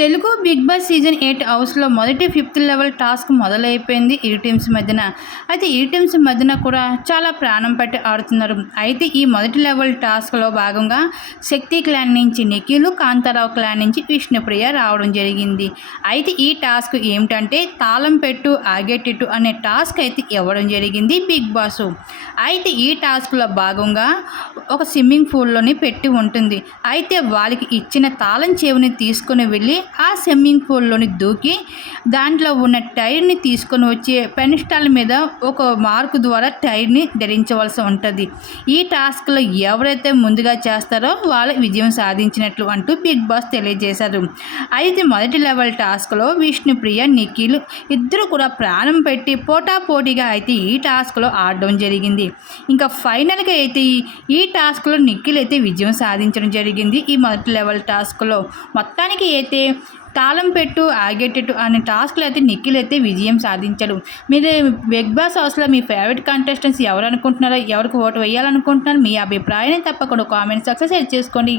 Telugu big boss season eight హౌస్లో మొదటి fifth level task మొదలైపోయింది. ఇరు టీమ్స్ మధ్యన అయితే ఈ టీమ్స్ మధ్యన కూడా చాలా ప్రాణం పట్టి ఆడుతున్నారు. అయితే ఈ మొదటి లెవెల్ టాస్క్లో భాగంగా శక్తి క్లాన్ నుంచి నిఖిలు కాంతారావు క్లాన్ నుంచి విష్ణుప్రియ రావడం జరిగింది. అయితే ఈ టాస్క్ ఏమిటంటే తాళం పెట్టు ఆగేటట్టు అనే టాస్క్ అయితే ఇవ్వడం జరిగింది బిగ్ బాస్. అయితే ఈ టాస్క్లో భాగంగా ఒక స్విమ్మింగ్ పూల్లోని పెట్టి ఉంటుంది. అయితే వాళ్ళకి ఇచ్చిన తాళం చెవిని తీసుకొని వెళ్ళి ఆ స్విమ్మింగ్ పూల్లోని దూకి దాంట్లో ఉన్న టైర్ని తీసుకొని వచ్చి పెన్స్టాల్ మీద ఒక మార్కు ద్వారా టైర్ని ధరించవలసి ఉంటుంది. ఈ టాస్క్లో ఎవరైతే ముందుగా చేస్తారో వాళ్ళు విజయం సాధించినట్లు అంటూ బిగ్ బాస్ తెలియజేశారు. అయితే మొదటి లెవెల్ టాస్క్లో విష్ణుప్రియ నిఖిల్ ఇద్దరు కూడా ప్రాణం పెట్టి పోటాపోటీగా అయితే ఈ టాస్క్లో ఆడడం జరిగింది. ఇంకా ఫైనల్గా అయితే ఈ టాస్క్లో నిఖిల్ అయితే విజయం సాధించడం జరిగింది ఈ మొదటి లెవెల్ టాస్క్లో. మొత్తానికి అయితే తాళం పెట్టు ఆగేటట్టు అనే టాస్క్లు అయితే నిఖిల్ అయితే విజయం సాధించడు. మీరు బిగ్ బాస్ హౌస్లో మీ ఫేవరెట్ కంటెస్టెంట్స్ ఎవరు అనుకుంటున్నారో ఎవరికి ఓటు వేయాలనుకుంటున్నారో మీ అభిప్రాయాన్ని తప్పకుండా కామెంట్ సక్సెస్ షేర్ చేసుకోండి.